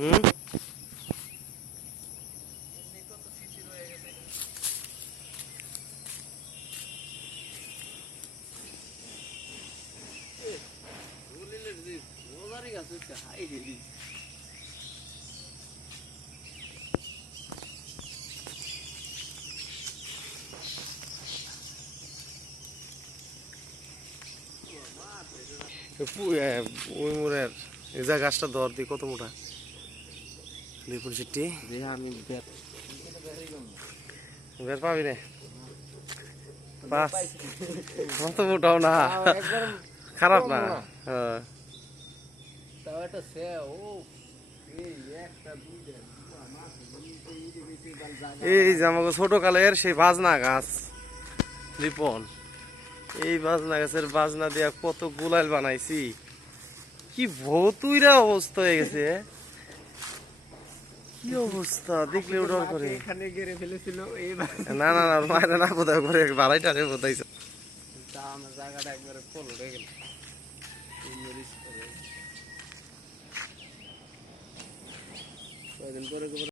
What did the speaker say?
হুম ওই মোড়ের এই যা গাছটা দর দি কত মোটা লিপুর চিট্টি আমি বের পাবি রে পাঁচ অত মোটাও না খারাপ না হ্যাঁ এই যে আমাকে ছোট কালের সেই বাজনা গাছ রিপন এই বাজনা গাছের বাজনা দিয়া কত গুলাইল বানাইছি কি ভৌতুইরা অবস্থা হয়ে গেছে কি অবস্থা দেখলে ডর করে এখানে গেড়ে ফেলেছিল এই না না না মায়েরা না কোথাও করে বাড়াইটারে বোধাইছে আমার জায়গাটা একবারে ফুল উঠে গেল কয়দিন পরে